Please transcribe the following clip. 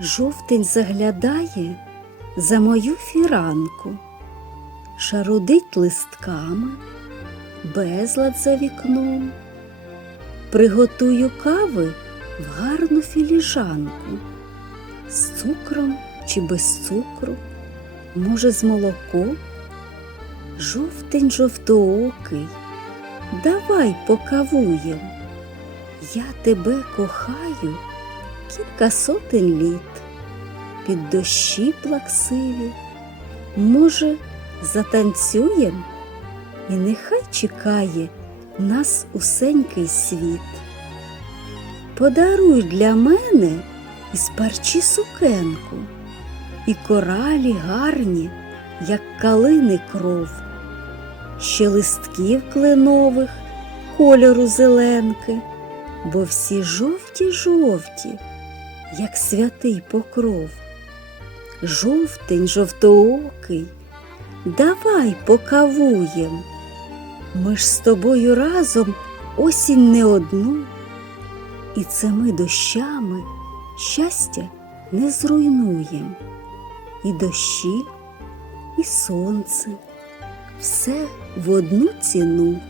Жовтень заглядає за мою фіранку, шарудить листками, безлад за вікном. Приготую кави в гарну філіжанку, з цукром чи без цукру, може, з молоком. Жовтень жовтоокий, давай покавуєм. Я тебе кохаю кілька сотень літ, під дощі плаксиві, може, затанцюєм, і нехай чекає нас усенький світ. Подаруй для мене із парчі сукенку, і коралі гарні, як калини кров, ще листків кленових кольору зеленки, бо всі жовті-жовті, як святий покров. Жовтень жовтоокий, давай покавуєм. Ми ж з тобою разом осінь не одну, і цими дощами щастя не зруйнуєм. І дощі, і сонце, все в одну ціну.